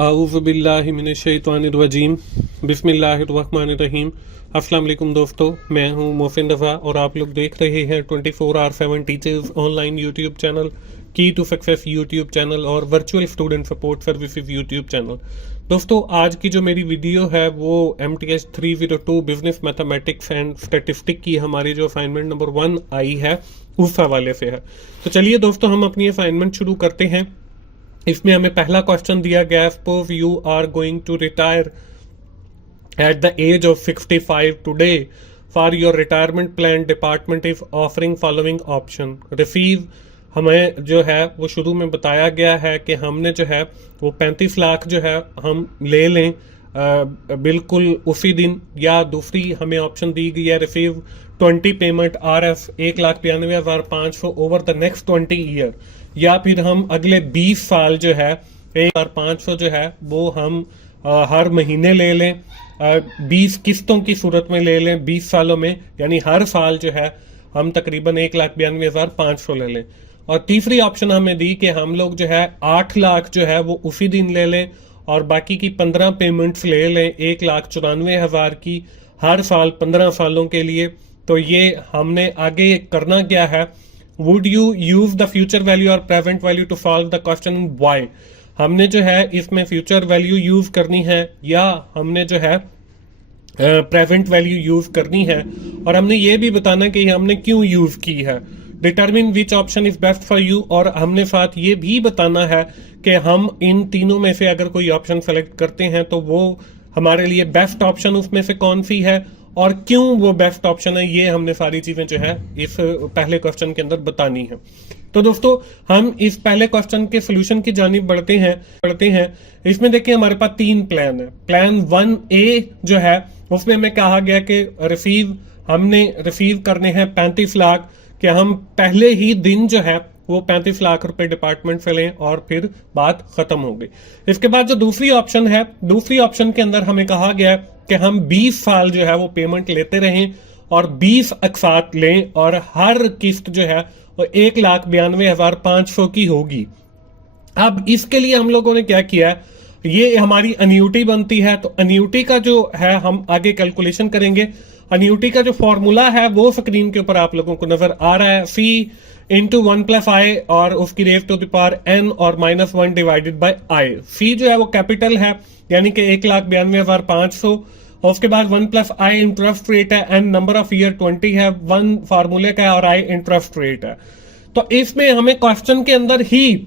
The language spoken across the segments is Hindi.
आऊज़ुबिल्लाहिमिनश्शैतानिर्रजीम बिस्मिल्लाहिर्रहमानिर्रहीम। अस्सलाम वालेकुम दोस्तों, मैं हूं मोहसिन रज़ा और आप लोग देख रहे हैं 24/7 टीचर्स ऑनलाइन यूट्यूब चैनल, की टू सक्सेस यूट्यूब चैनल और virtual student support services YouTube channel. दोस्तों, आज की जो मेरी वीडियो है वो MTS 302 business mathematics and statistic की हमारी जो असाइनमेंट नंबर 1 आई है उस हवाले से है। तो चलिए दोस्तों, हम अपनी असाइनमेंट शुरू करते हैं। इसमें हमें पहला क्वेश्चन दिया गया, suppose you are going to retire at the age of 65 today. For your retirement plan department is offering following option. Receive हमें जो है वो शुरू में बताया गया है कि हमने जो है वो 35 लाख जो है हम ले लें बिल्कुल उसी दिन, या दूसरी हमें ऑप्शन दी गई है receive 20 payment RF 1,92,500 over the next 20 year, या फिर हम अगले 20 साल जो है 1,500 जो है वो हम हर महीने ले लें, 20 किस्तों की सूरत में ले लें 20 सालों में, यानी हर साल जो है हम तकरीबन 1,92,500 ले लें। और तीसरी ऑप्शन हमें दी कि हम लोग जो है 8 लाख जो है वो उसी दिन ले लें और बाकी की 15 पेमेंट्स ले लें 1,94,000 की हर साल 15 सालों के लिए। तो ये हमने आगे करना क्या है, would you use the future value और present value to solve the question why. हमने जो है इसमें फ्यूचर वैल्यू यूज करनी है या हमने जो है प्रेजेंट वैल्यू यूज करनी है, और हमने ये भी बताना कि हमने क्यों यूज की है। Determine which option is best for you, और हमने साथ ये भी बताना है कि हम इन तीनों में से अगर कोई ऑप्शन सेलेक्ट करते हैं तो वो हमारे लिए बेस्ट ऑप्शन उसमें से कौन सी है और क्यों वो बेस्ट ऑप्शन है। ये हमने सारी चीजें जो है इस पहले क्वेश्चन के अंदर बतानी है। तो दोस्तों, हम इस पहले क्वेश्चन के सोल्यूशन की जानिब बढ़ते हैं। इसमें देखिए हमारे पास 3 प्लान है। प्लान 1A जो है उसमें हमें कहा गया कि हमने रिसीव करने हैं 35 लाख, कि हम पहले ही दिन जो है वो 35 लाख रुपए डिपार्टमेंट से लें और फिर बात खत्म हो गई। इसके बाद जो दूसरी ऑप्शन है, दूसरी ऑप्शन के अंदर हमें कहा गया कि हम 20 साल जो है वो पेमेंट लेते रहें और 20 अकसात लें और हर किस्त जो है वो 1,92,500 की होगी। अब इसके लिए हम लोगों ने क्या किया है, ये हमारी अन्यूटी बनती है। तो अन्यूटी का जो है हम आगे कैलकुलेशन करेंगे। अन्यूटी का जो फॉर्मूला है वो स्क्रीन के ऊपर आप लोगों को नजर आ रहा है, फी इंटू 1+i और उसकी raise to the power n और -1 डिवाइडेड बाय i। फी जो है वो कैपिटल है यानी कि 1,92,500, और उसके बाद 1+i इंटरेस्ट रेट है, n नंबर ऑफ ईयर 20 है, 1 फार्मूले का है और i इंटरेस्ट रेट है। तो इसमें हमें क्वेश्चन के अंदर ही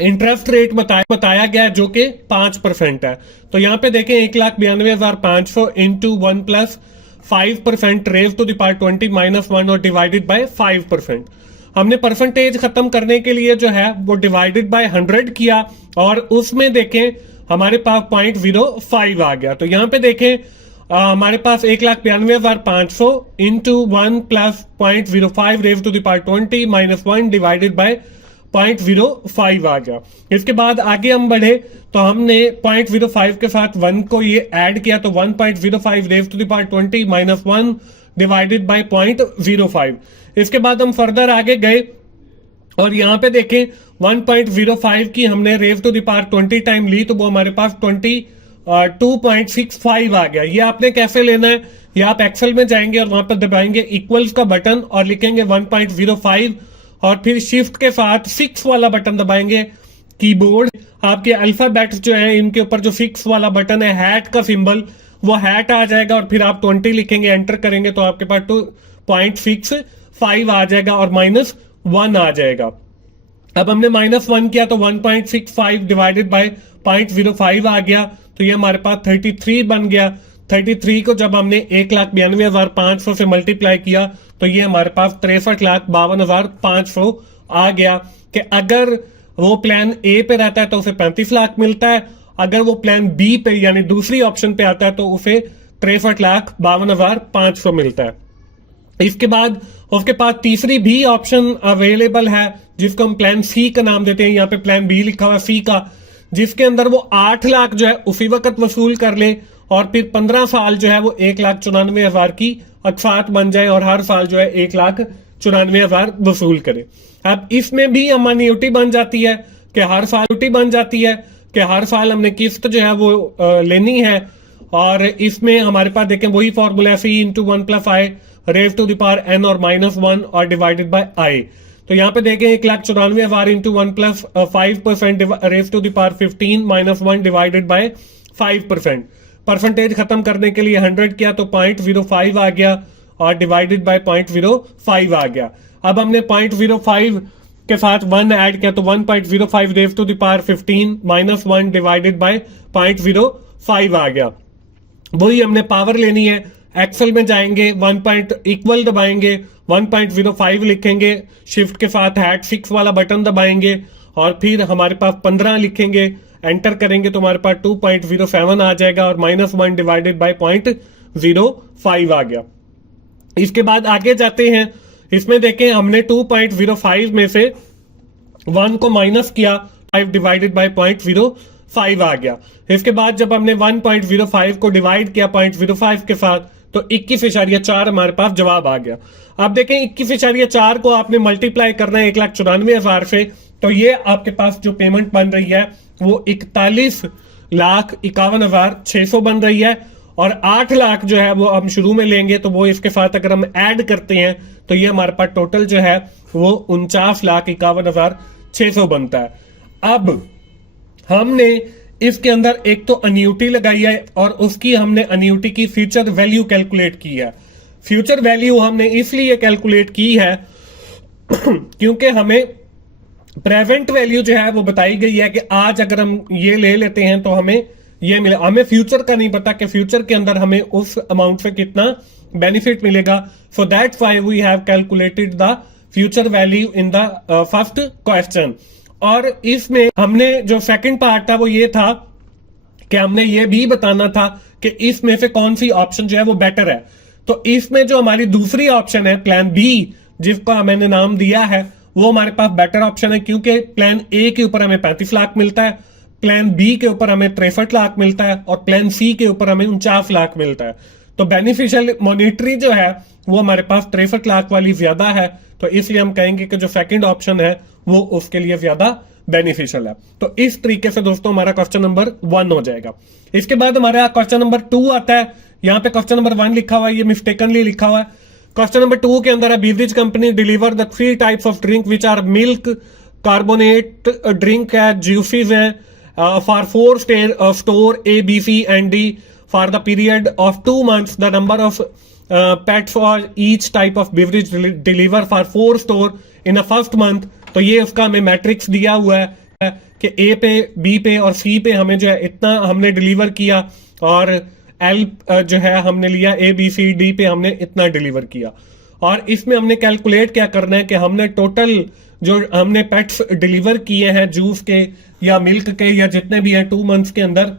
इंटरेस्ट रेट बताया गया है जो कि 5% है। तो यहाँ पे देखें 1,92,500 into 1+5% raise to the power 20 -1 और डिवाइडेड बाय 5%। हमने परसेंटेज खत्म करने के लिए जो है वो डिवाइडेड बाय 100 किया और उसमें देखें हमारे पास 0.05 आ गया। तो यहाँ पे देखें हमारे पास 1,92,500 into 1+0.05 raise to the power 20 -1 divided by 0.05 आ गया। इसके बाद आगे हम बढ़े तो हमने 0.05 के साथ 1 को ये ऐड किया, तो 1.05 raise to the power 20 -1 divided by 0.05। इसके बाद हम फर्दर आगे गए और यहाँ पे देखें 1.05 की हमने raise to the power 20 time ली, तो वो हमारे पास 2.65 आ गया। ये आपने कैसे लेना है, ये आप एक्सेल में जाएंगे और वहां पर दबाएंगे इक्वल्स का बटन और लिखेंगे 1.05 और फिर शिफ्ट के साथ 6 वाला बटन दबाएंगे। कीबोर्ड आपके अल्फाबेट्स जो है इनके ऊपर जो 6 वाला बटन है, हैट का सिंबल, वो हैट आ जाएगा और फिर आप 20 लिखेंगे, एंटर करेंगे तो आपके पास 2.65 आ जाएगा और -1 आ जाएगा। अब हमने -1 किया तो 1.65 डिवाइडेड बाय 0.05 आ गया, तो ये हमारे पास 33 बन गया। 33 को जब हमने 1,92,500 से मल्टीप्लाई किया तो ये हमारे पास 63,52,500 आ गया। कि अगर वो प्लान ए पे रहता है तो उसे 35 लाख मिलता है, अगर वो प्लान बी पे यानी दूसरी ऑप्शन पे आता है तो उसे 63,52,500 मिलता है। इसके बाद उसके पास तीसरी भी ऑप्शन अवेलेबल है जिसको हम प्लान सी का नाम देते हैं, यहाँ पे प्लान बी लिखा हुआ सी का, जिसके अंदर वो 8 लाख जो है उसी वक्त वसूल कर ले और फिर 15 साल जो है वो 1,94,000 की अकसात बन जाए और हर साल जो है 1,94,000 वसूल करे। अब इसमें भी हम अन्यूटी बन जाती है कि हर साल अन्यूटी बन जाती है कि हर साल हमने किस्त जो है वो लेनी है, और इसमें हमारे पास देखें वही फॉर्मूला है, C into 1+i raise to the power n और -1 और डिवाइडेड बाय i। तो यहाँ पे देखें 1,94,000 into 1+5% raise to the power 15 -1 divided by 5%। Percentage खत्म करने के लिए 100 किया तो 0.05 आ गया और डिवाइडेड बाय 0.05 आ गया। अब हमने 0.05 के साथ 1 ऐड किया तो 1.05 raise to the power 15 -1 divided by 0.05 आ गया। वही हमने पावर लेनी है, एक्सेल में जाएंगे, 1 इक्वल दबाएंगे, 1.05 लिखेंगे, शिफ्ट के साथ #6 वाला बटन दबाएंगे और फिर हमारे पास 15 लिखेंगे, एंटर करेंगे तो हमारे पास 2.07 आ जाएगा और -1 डिवाइडेड बाय 0.05 आ गया। इसके बाद आगे जाते हैं, इसमें देखें हमने 2.05 में से 1 को माइनस किया, 5 डिवाइडेड बाय 0.05 आ गया। इसके बाद जब हमने 1.05 को डिवाइड किया 0.05 के साथ तो 21.4 हमारे पास जवाब आ गया। अब देखें 21.4 को आपने मल्टीप्लाई करना है 1,94,000 से, तो ये आपके पास जो पेमेंट बन रही है वो 41,51,600 बन रही है। और 8 लाख जो है वो हम शुरू में लेंगे तो वो इसके साथ अगर हम ऐड करते हैं तो ये हमारे पास टोटल जो है वो 49,51,600 बनता है। अब हमने इसके अंदर एक तो अन्यूटी लगाई है और उसकी हमने अन्यूटी की फ्यूचर वैल्यू कैलकुलेट की है। फ्यूचर वैल्यू हमने इसलिए कैलकुलेट की है क्योंकि हमें प्रेजेंट वैल्यू जो है वो बताई गई है कि आज अगर हम ये ले लेते हैं तो हमें ये मिले, हमें फ्यूचर का नहीं पता कि फ्यूचर के अंदर हमें उस अमाउंट से कितना बेनिफिट मिलेगा। So that's why we have calculated the future value in the first question. और इसमें हमने जो सेकंड पार्ट था वो ये था कि हमने ये भी बताना था कि इसमें से कौन सी ऑप्शन जो है वो बेटर है। तो इसमें जो हमारी दूसरी ऑप्शन है प्लान बी, जिसका मैंने नाम दिया है, वो हमारे पास बेटर ऑप्शन है क्योंकि प्लान ए के ऊपर हमें 35 लाख मिलता है, प्लान बी के ऊपर हमें 63 लाख मिलता है और प्लान सी के ऊपर हमें 49 लाख मिलता है। तो बेनिफिशियल मॉनिटरी जो है वो हमारे पास 63 लाख वाली ज्यादा है, तो इसलिए हम कहेंगे कि जो सेकंड ऑप्शन है वो उसके लिए ज्यादा बेनिफिशियल है। तो इस तरीके से दोस्तों हमारा क्वेश्चन नंबर 1 हो जाएगा। इसके बाद हमारा क्वेश्चन नंबर 2 आता है। यहाँ पे क्वेश्चन नंबर 1 लिखा हुआ है, ये मिस्टेकनली लिखा हुआ है। क्वेश्चन नंबर 2 के अंदर है beverage company deliver the 3 types of drink which are milk carbonate drink है, जूसेस है, for 4 store A, B, C and D for the period of 2 months. The number of pets for each type of beverage deliver for 4 store in a first month. तो ये उसका हमें मैट्रिक्स दिया हुआ है कि A पे, B पे और C पे हमें जो है इतना हमने डिलीवर किया और L जो है हमने लिया A, B, C, D पे हमने इतना डिलीवर किया। और इसमें हमने कैलकुलेट क्या करना है कि हमने टोटल जो हमने पेट्स डिलीवर किए हैं जूस के या मिल्क के या जितने भी हैं 2 मंथ्स के अंदर,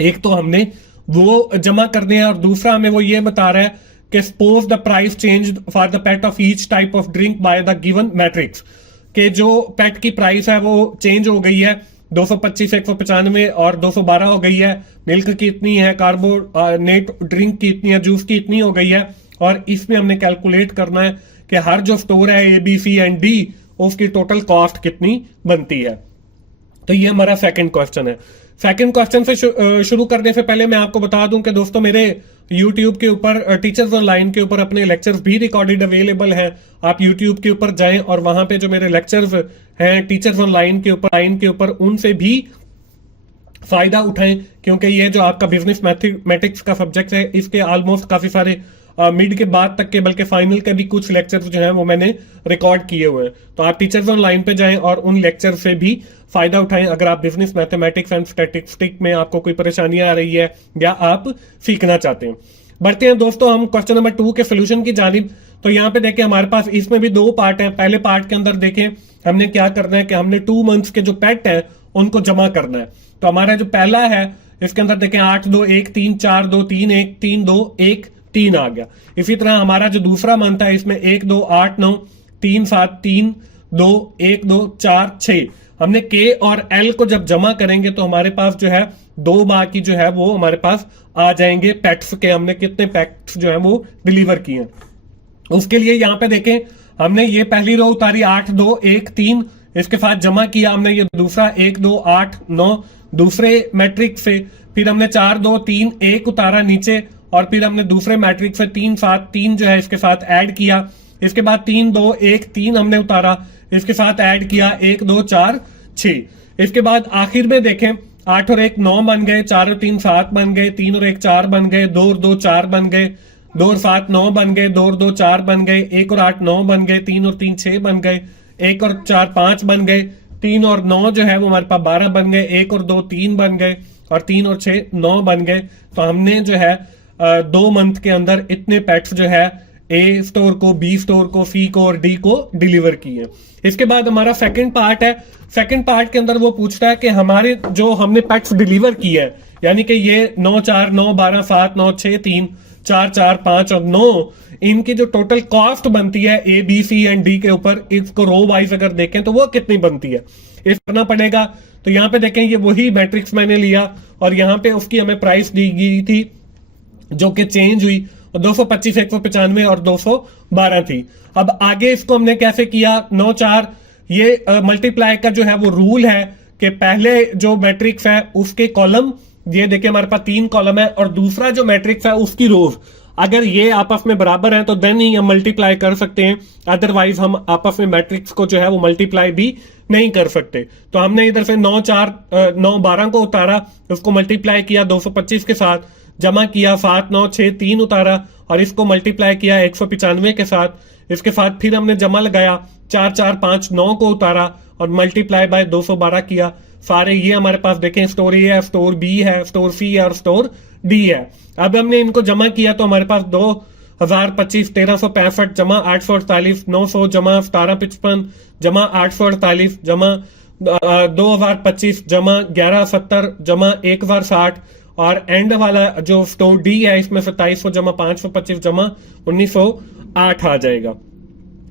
एक तो हमने वो जमा करने हैं और दूसरा हमें वो ये बता रहा है कि suppose the price change for the pet of each type of drink by the given matrix, के जो पेट की प्राइस है वो चेंज हो गई है, 225 195 और 212 हो गई है, मिल्क की इतनी है, कार्बोनेट ड्रिंक की इतनी है, जूस की इतनी हो गई है। और इसमें हमने कैलकुलेट करना है कि हर जो स्टोर है A, B, C and D उसकी टोटल कॉस्ट कितनी बनती है। तो ये हमारा सेकंड क्वेश्चन है। सेकंड क्वेश्चन से शुरू करने से पहले मैं आपको बता दूं कि दोस्तों मेरे YouTube के ऊपर टीचर्स ऑनलाइन के ऊपर अपने लेक्चर्स भी रिकॉर्डेड अवेलेबल हैं। आप YouTube के ऊपर जाएं और वहां पे जो मेरे लेक्चर्स हैं टीचर्स ऑनलाइन के ऊपर उनसे भी फायदा उठाएं, क्योंकि ये जो आपका बिजनेस मैथमेटिक्स का सब्जेक्ट है इसके ऑलमोस्ट काफी सारे मिड के बाद तक के बल्कि फाइनल के भी कुछ लेक्चर्स जो हैं वो मैंने रिकॉर्ड किए हुए हैं। तो आप टीचर्स ऑनलाइन पे जाएं और उन लेक्चर से भी फायदा उठाएं अगर आप बिजनेस मैथमेटिक्स एंड स्टैटिस्टिक्स में आपको कोई परेशानी आ रही है या आप सीखना चाहते हैं। बढ़ते हैं दोस्तों हम क्वेश्चन नंबर 2 के सोल्यूशन की जानिब। तो यहाँ पे देखें हमारे पास इसमें भी 2 पार्ट हैं। पहले पार्ट के अंदर देखें हमने क्या करना है कि हमने 2 मंथ्स के जो पेट है उनको जमा करना है। तो हमारा जो पहला है इसके अंदर देखें 8 2 1 3 4 2 3 1 3 2 1 3 आ गया। इसी तरह हमारा जो दूसरा मंथ है इसमें 1 2 8 9 3 7 3 2 1 2 4 6 हमने K और L को जब जमा करेंगे तो हमारे पास जो है 2 माह की जो है वो हमारे पास आ जाएंगे पेट्स के, हमने कितने पेट्स जो है वो डिलीवर किए। उसके लिए यहाँ पे देखें हमने ये पहली रो उतारी 8 2 1 3 इसके साथ जमा किया हमने ये दूसरा 1 2 8 9 दूसरे मैट्रिक्स से, फिर हमने 4 2 3 1 उतारा नीचे, और फिर हमने दूसरे मैट्रिक्स से 3 7 3 जो है इसके साथ ऐड किया। इसके बाद 3 2 1 3 हमने उतारा, इसके साथ ऐड किया 1 2 4 6। इसके बाद आखिर में देखें 8 और 1 9 बन गए, 4 और 3 7 बन गए, 3 और 1 4 बन गए, 2 और 2 4 बन गए, 2 और 7 9 बन गए, 2 और 2 4 बन गए, 1 और 8 9 बन गए, 3 और 3 6 बन गए, 1 और 4 5 बन गए, 3 और 9 जो है वो हमारे पास 12 बन गए, 1 और 2 3 बन गए, और 3 और 6 9 बन गए। तो हमने जो है 2 मंथ के अंदर इतने पेट्स जो है ए स्टोर को, बी स्टोर को, सी को और डी को डिलीवर किए। इसके बाद हमारा सेकंड पार्ट है। सेकंड पार्ट के अंदर वो पूछता है कि हमारे जो हमने पेट्स डिलीवर किए हैं, यानी कि ये 9 4 9 12 7 9 6 3 4 4 5 और 9, इनकी जो टोटल कॉस्ट बनती है A B C and D के ऊपर, इसको रो वाइज अगर देखें तो वो कितनी बनती है इस करना पड़ेगा। तो यहाँ पे देखें ये वही मैट्रिक्स मैंने लिया और यहाँ पे उसकी हमें प्राइस दी गई थी जो कि चेंज हुई, 225 195 और 212 थी। अब आगे इसको हमने कैसे किया, 9 4 ये मल्टीप्लाई का जो है वो रूल है कि पहले जो मैट्रिक्स है उसके कॉलम, ये देखिए हमारे पास 3 कॉलम है, और दूसरा जो मैट्रिक्स है उसकी रोज अगर ये आपस में बराबर है तो देन ही हम मल्टीप्लाई कर सकते हैं, अदरवाइज हम आपस में मैट्रिक्स को जो है वो मल्टीप्लाई भी नहीं कर सकते। तो हमने इधर से 9 4 9 12 को उतारा, उसको मल्टीप्लाई किया 225 के साथ, जमा किया 7 9 6 3 उतारा और इसको मल्टीप्लाई किया 195 के साथ। इसके साथ फिर हमने जमा लगाया 4 4 5 9 को उतारा और मल्टीप्लाई बाय 212 किया। सारे ये हमारे पास देखें स्टोर ए है, स्टोर बी है, स्टोर सी है और स्टोर डी है। अब हमने इनको जमा किया तो हमारे पास 2025 1365 जमा 848 900 जमा 1755 जमा 848 जमा 2025 जमा 1170 जमा 1060 और एंड वाला जो स्टोर डी है इसमें 2700 जमा 525 जमा 1908 आ जाएगा।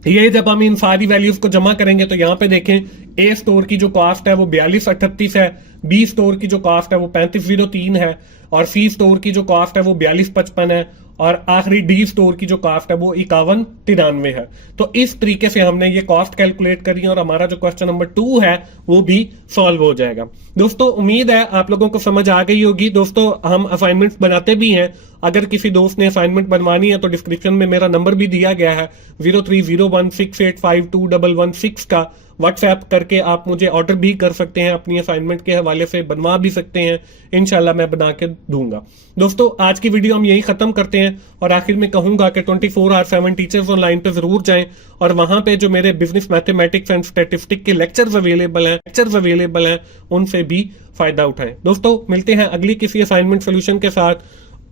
ये जब हम इन सारी वैल्यूज को जमा करेंगे तो यहाँ पे देखें ए स्टोर की जो कॉस्ट है वो 4238 है, बी स्टोर की जो कॉस्ट है वो 3503 है और सी स्टोर की जो कॉस्ट है वो 4255 है और आखिरी डी स्टोर की जो कॉस्ट है वो 5193 है। तो इस तरीके से हमने ये कॉस्ट कैलकुलेट करी और हमारा जो क्वेश्चन नंबर 2 है वो भी सॉल्व हो जाएगा। दोस्तों उम्मीद है आप लोगों को समझ आ गई होगी। दोस्तों हम असाइनमेंट्स बनाते भी हैं, अगर किसी दोस्त ने असाइनमेंट बनवानी है तो डिस्क्रिप्शन में मेरा नंबर भी दिया गया है 0301685211 का, व्हाट्सएप करके आप मुझे ऑर्डर भी कर सकते हैं, अपनी असाइनमेंट के हवाले से बनवा भी सकते हैं, इंशाल्लाह मैं बना के दूंगा। दोस्तों आज की वीडियो हम यही खत्म करते हैं और आखिर में कहूंगा कि 24/7 टीचर्स ऑनलाइन पे जरूर जाएं और वहां पे जो मेरे बिजनेस मैथमेटिक्स एंड स्टैटिस्टिक्स के लेक्चर्स अवेलेबल हैं उनसे भी फायदा उठाएं। दोस्तों मिलते हैं अगली किसी असाइनमेंट सोल्यूशन के साथ,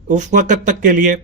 उस वक्त तक के लिए